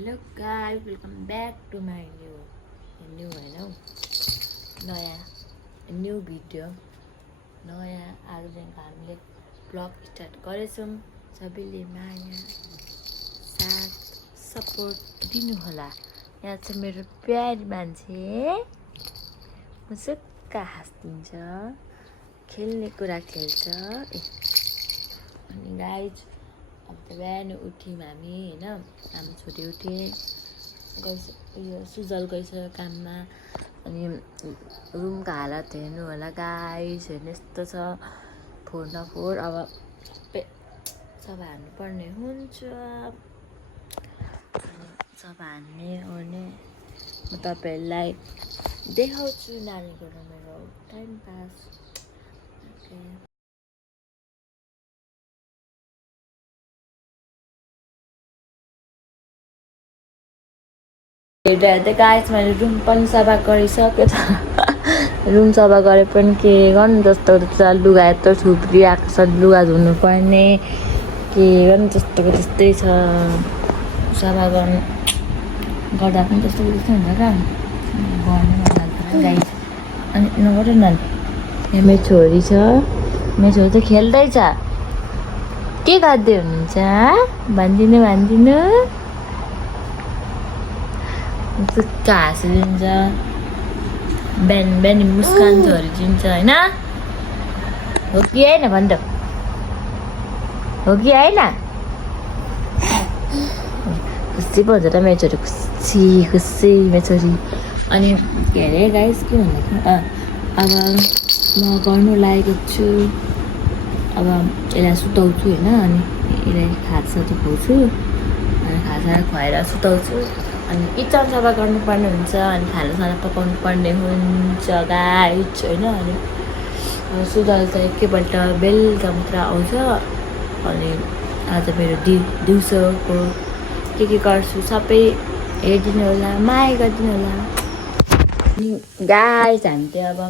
Hello guys, welcome back to my new होइन हौ नयाँ न्यू भिडियो नयाँ आजदेखिको हामीले ब्लग स्टार्ट गरेछौँ। सबैले माया साथ सपोर्ट दिनुहोला। यहाँ चाहिँ मेरो प्यारी मान्छे मुसुक्क हाँसिदिन्छ, खेल्ने कुरा खेल्छ। अनि गाइज अब त बिहान उठ्यौँ हामी होइन, आमा छोरी उठेँ, उयो सुजल गइसक्यो काममा। अनि रुमको हालत हेर्नु होला गाइस, हेर्नु यस्तो छ फोहोर न फोहोर। अब सफा हान्नुपर्ने हुन्छ, सफा हान्ने ओर्ने म तपाईँहरूलाई देखाउँछु नानीको र मेरो टाइम पास। हेर्दा हेर्दै गाइस मैले रुम पनि सफा गरिसक्यो त रुम सफा गरे पनि के गर्नु, जस्तो जस्तो लुगा यत्रो थुप्रिआएको छ, लुगा धुनुपर्ने के गर्नु, जस्तोको त्यस्तै छ। सफा गर्दा पनि त्यस्तोको त्यस्तै हुन्छ क्या, गर्नु मन लाग्दैन गाइस। अनि नगर न, यहाँ मेरो छोरी छ, मेरो छोरी त खेल्दैछ। के गर्दै हुनुहुन्छ भनिदिनु मुसुक्क हाँसिदिन्छ, बिहान बिहान मुस्कान झरिदिन्छ होइन, हो कि होइन भन्छ, हो कि होइन। खुसी पो हुन्छ त मेरो छोरी, खुसी मेरो छोरी। अनि के अरे गाइस, के भन्दा अब म गर्नु लागेको छु। अब यसलाई सुताउँछु होइन, अनि यसलाई खाजासाजा खुवाउँछु, अनि खाजा खुवाएर सुताउँछु। अनि किचन सफा गर्नुपर्ने हुन्छ, अनि खानासाना पकाउनु पर्ने हुन्छ गाइस होइन। अनि सुजल चाहिँ एकैपल्ट बेलुका मात्र आउँछ। अनि आज मेरो दिउँसोको के गर्छु सबै हेरिदिनु होला, माया गरिदिनु होला। अनि गाइस हामी चाहिँ अब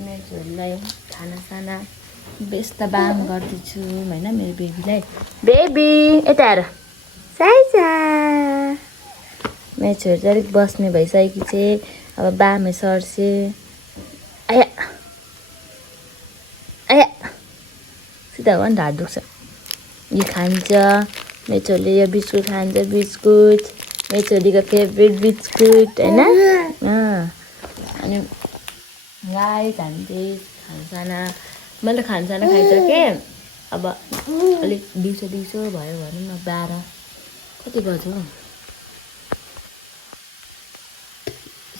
मेरो छोरीलाई खानासाना बेस्ता बाम गर्दैछु होइन, मेरो बेबीलाई। बेबी यता हेर, साइसा मेरो छोरी चाहिँ अलिक बस्ने भइसकेको थिएँ, अब बामे सर्से। आया आया सिधा हो नि, ढाड दुख्छ। यो खान्छ मेरो छोरीले, यो बिस्कुट खान्छ, बिस्कुट मेरो छोरीको फेभरेट बिस्कुट होइन। अनि गाइस हामी चाहिँ खानासाना, मैले खानासाना खाइसकेँ। अब अलिक दिउँसो भयो भनौँ न, 12 कति बज्यो,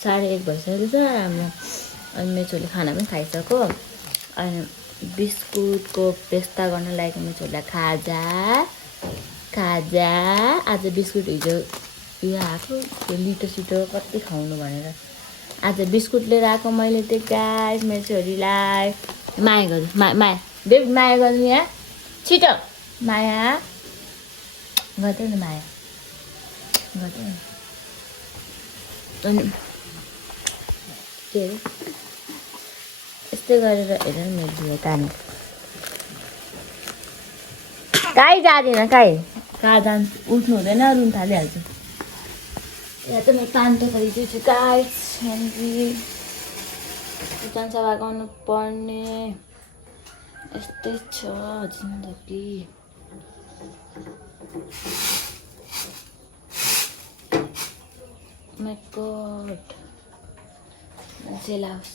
1:30 भइसकेको छ हाम्रो। अनि मेरो छोरीले खाना पनि खाइसक्यो। अनि बिस्कुटको पेस्ता गर्न लागेको मेरो छोरीलाई खाजा। आज बिस्कुट हिजो उयो आएको त्यो लिटो कति खुवाउनु भनेर आज बिस्कुट लिएर आएको मैले त्यो गाइस। मेरो छोरीलाई माया गर्छु, माया बेबी माया गर्नु, यहाँ छिटो माया गर्दै न, माया गर्दै न। अनि के अरे यस्तै गरेर हेर मेरो झुला ताने, कहीँ जाँदिनँ, कहाँ जान्छु, उठ्नु हुँदैन, रुन थालिहाल्छु। यहाँ चाहिँ म तान्तो खरिदिन्छु गाइस। किचन सफा गर्नु पर्ने यस्तै छ जिन्दगी। My God jealous.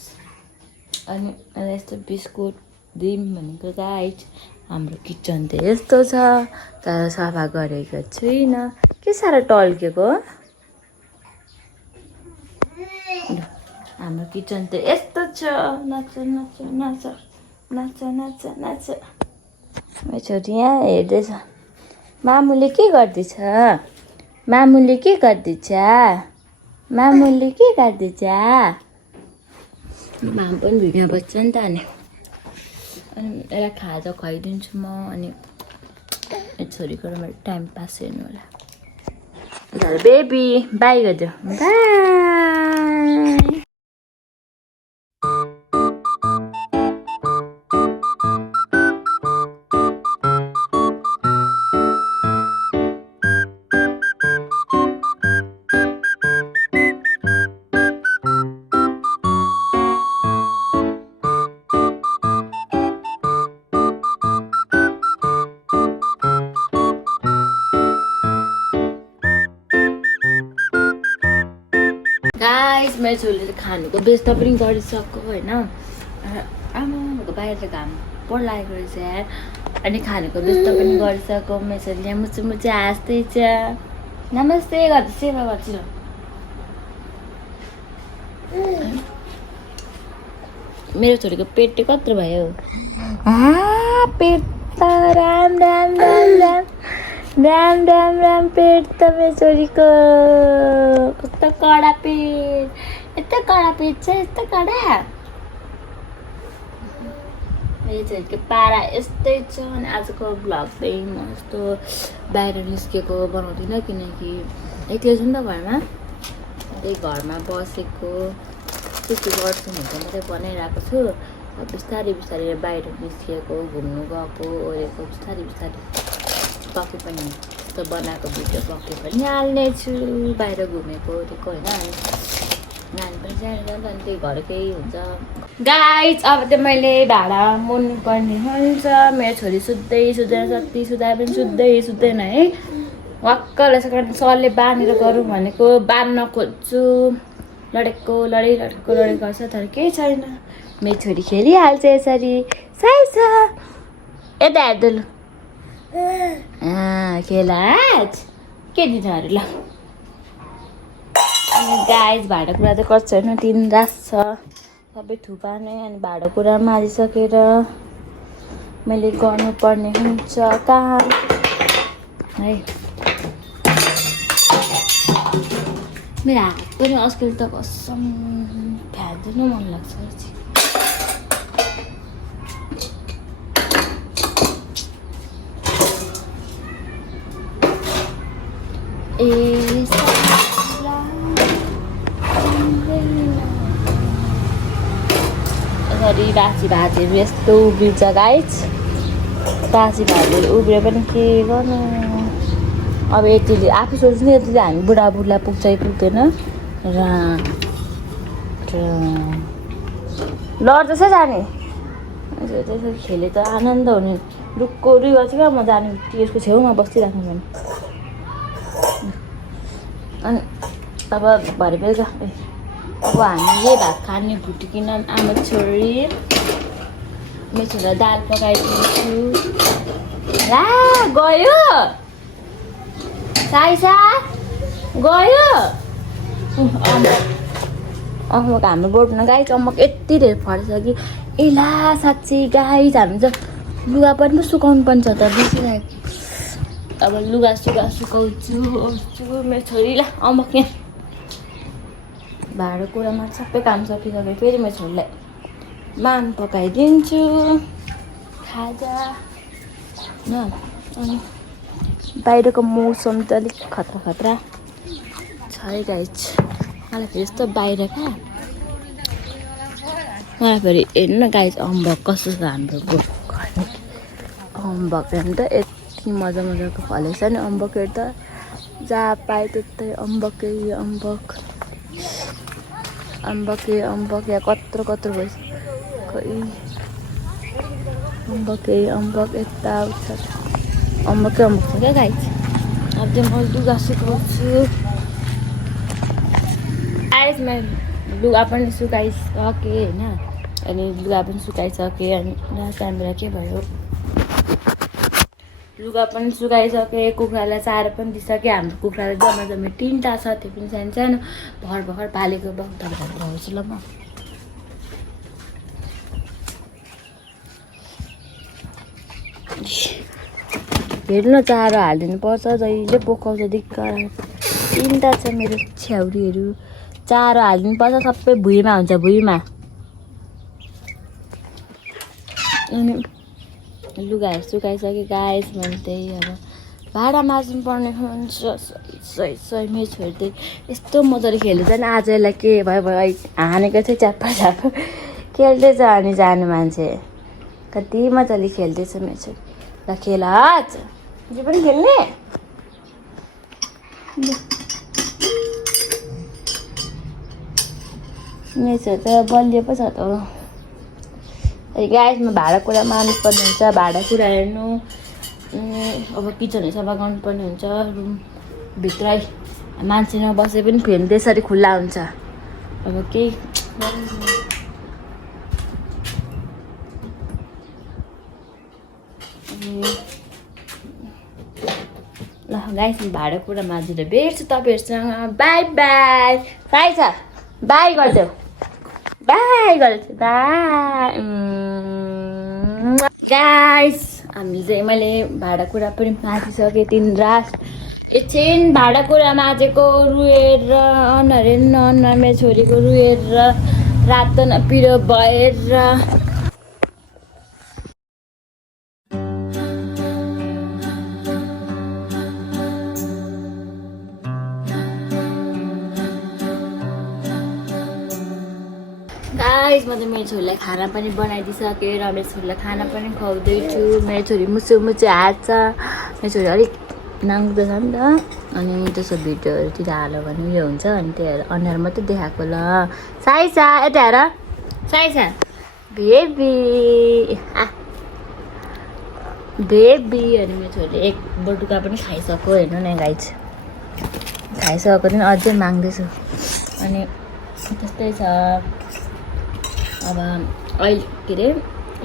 अनि यस्तो बिस्कुट दिउँ भनेको गाइस। हाम्रो किचन त यस्तो छ, तर सफा गरेको छुइनँ, के साह्रो टल्केको। हाम्रो किचन त यस्तो छ, नाच नाच नाच नाच नाच नाच। मेरो छोरी यहाँ हेर्दैछ, मामुले के गर्दैछ, मामुले के गर्दैछ, मामुले के गर्दैछ। माम पनि भिडियो बज्छ नि त। अनि यसलाई खाजा खुवाइदिन्छु म। अनि छोरीको र मेरो टाइम पास हेर्नु होला। बेबी बाई गरिदियो, बाई। गाइस मेरो छोरीले खानुको व्यस्त पनि गरिसक्यो होइन आमाको बाहिर घाम पर्लागेको रहेछ यार अनि खानुको व्यस्त पनि गरिसक्यो मेरो छोरीले मुचु मुचु हाँस्दैछ नमस्ते गर्दै सेवा गर्छु ल मेरो छोरीको पेट कत्रो भयो पेट त राम राम राम राम राम राम राम पेट त मेरो छोरीको कस्तो कडा पेट यस्तो कडा पेट छ यस्तो कडा मेरो छोरीको पारा यस्तै छ अनि आजको भ्लग चाहिँ म यस्तो बाहिर निस्केको बनाउँदिनँ किनकि एक्लै छु नि त घरमा त्यही घरमा बसेको के गर्छु भने मात्रै बनाइरहेको छु बिस्तारै बिस्तारै बाहिर निस्किएको घुम्नु गएको ओरेको बिस्तारै बिस्तारै पक्कै पनि यस्तो बनाएको भिडियो पक्कै पनि हाल्नेछु बाहिर घुमेको ओरेको होइन अनि नानी पनि सानो छ नि त अनि त्यही घरकै हुन्छ गाइस अब त मैले भाडा मोड्नु पर्ने हुन्छ मेरो छोरी सुत्दै सुत्दैन जति सुत्दा पनि सुत्दैन है वाक्क रहेछ कारण सरले बाँधेर गरौँ भनेको बाँध्न खोज्छु लडेको गर्छ तर केही छैन मेरो छोरी खेलिहाल्छ यसरी साइज यता हेर्दै ल खेला के दिनु अरू ल अनि गाइस भाँडाकुँडा त कस्तो छैन 3 रात छ सबै थुपा नै अनि भाँडाकुँडा मारिसकेर मैले गर्नुपर्ने हुन्छ काम है मेरो हात पनि आजकल त कसम फ्याँक्दैन मन लाग्छ यसरी रासी भातहरू यस्तो उब्रिन्छ गाइस रासी भातहरू उब्रियो पनि के गर्नु अब यतिले आफै सोच्नु नि यतिले हामी बुढाबुढीलाई पुग्छ कि पुग्दैन लड्दैछ जाने त्यसरी खेले त आनन्द हुने रुखको रुई गर्छ क्या म जाने त्यसको छेउमा बसिराख्नु भने अनि अब भरे बेलुका अब हामीले भात खाने भुटिकन आमा छोरी मेरो छोरीलाई दाल पकाइदिन्छु ला गयो साइसा गयो अम्मक हाम्रो बोटमा गाई अम्मक यति धेरै फरेछ कि ए ला साँच्ची गाई हामी त लुगा पनि सुकाउनु पर्ने छ त बिर्सिरहेको अब लुगा सुकाउँछु मेरो छोरीलाई अम्मक यहाँ भाँडाकुँडामा सबै काम सकिसक्यो फेरि मेरो छोरीलाई माम पकाइदिन्छु खाजा न अनि बाहिरको मौसम त अलिक खतरा छ है गाइस मलाई फेरि यस्तो बाहिर क्या मलाई फेरि हेर्नु न गाइस अम्बक कस्तो छ हाम्रो बोटको अम्बक हेर्नु त यति मजाको फलेको छ नि अम्बकहरू त जहाँ पाए त्यतै अम्बकै अम्बक या कत्रो भइस खै अम्बक यता उता अम्बकै छ क्या गाइस अब चाहिँ म लुगा सुकाउँछु आइज मैले लुगा पनि सुकाइसकेँ होइन अनि लुगा पनि सुकाइसकेँ अनि लास्ट टाइमबाट के भयो लुगा पनि सुकाइसकेँ कुखुरालाई चारो पनि दिइसकेँ हाम्रो कुखुरालाई जम्मा 3टा छ त्यो पनि सानो भर्खर पालेको भाउँछु ल म हेर्नु चारो हालिदिनु पर्छ जहिले बोकाउँछ दिक्क 3टा छ मेरो छ्याउरीहरू चारो हालिदिनु पर्छ सबै भुइँमा हुन्छ भुइँमा अनि लुगाहरू सुकाइसकेँ गाइस मैले त्यही अब भाडा माझ्नु पर्ने हुन्छ सही मेरो छोरी त्यही यस्तो मजाले खेल्दैछ नि आज यसलाई के भयो हानेको थियो च्याप्पा खेल्दैछ अनि जानु मान्छे कति मजाले खेल्दैछ मेरो छोरी ल खेल आज जे पनि खेल्ने मेरो छोरी त बलियो पो छ त गाइसमा भाँडाकुँडा मार्नुपर्ने हुन्छ भाँडाकुँडा हेर्नु अब किचनहरू सफा गर्नुपर्ने हुन्छ रुमभित्रै मान्छे नबसे पनि फेरि त्यसरी खुल्ला हुन्छ अब केही ल गाइस भाँडाकुँडा माझेर भेट्छु तपाईँहरूसँग बाई बाई साई छ बाई गरिदेऊ बाई गरिदेऊ बाई गाइस हामीले चाहिँ मैले भाँडाकुँडा पनि माझिसकेँ दिन रात एकछिन भाँडाकुँडा माझेको रुएर अनुहारै अनुहार मेरो छोरीको रुएर रातो न पिरो भएर गाइस म चाहिँ मेरो छोरीलाई खाना पनि बनाइदिइसकेँ र मेरो छोरीलाई खाना पनि खुवाउँदैछु मेरो छोरी मुसु मुसु हाल्छ मेरो छोरी अलिक नाङ्दो छ नि त अनि त्यसो भिडियोहरूतिर हाल्यो भने उयो हुन्छ अनि त्यही भएर अनुहार मात्रै देखाएको ल साइसा यता हेर साइसा बेबी बेबी अनि मेरो छोरीले एक बटुका पनि खाइसक्यो हेर्नु न गाइस खाइसकेको पनि अझै माग्दैछु अनि त्यस्तै छ अब अहिले के अरे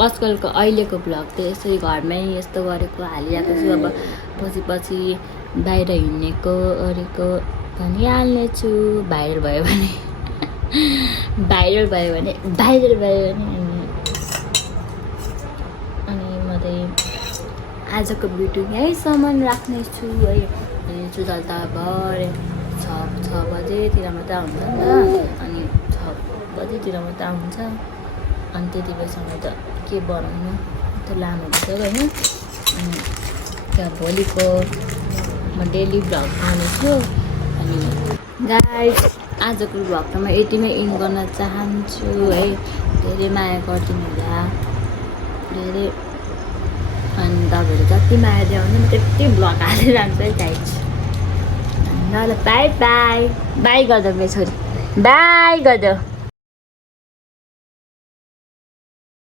आजकलको अहिलेको भ्लग त यसरी घरमै यस्तो गरेको हालिरहेको छु अब पछि पछि बाहिर हिँडेको अरेको पनि हाल्नेछु भाइरल भयो भने अनि म चाहिँ आजको भिडियो यहीँसम्म राख्नेछु है अनि सुजाल त भरे 6 बजेतिर मात्रै आउँछ नि त अनि 6 बजेतिर मात्रै आउँछ अनि त्यति बेलासम्म त के बनाउनु त लानुहुन्छ होइन अनि त्यहाँ भोलिको म डेली भ्लग बनाउँछु अनि गाइस आजको भ्लग त म यतिमै इन्ड गर्न चाहन्छु है धेरै माया गरिदिनु होला धेरै अनि तपाईँहरू जति माया दिनुहुन्छ म त्यति भ्लग हालेर जान्छ है गाइस ल बाई बाई बाई गर्दा मेरो छोरी बाई गर्दा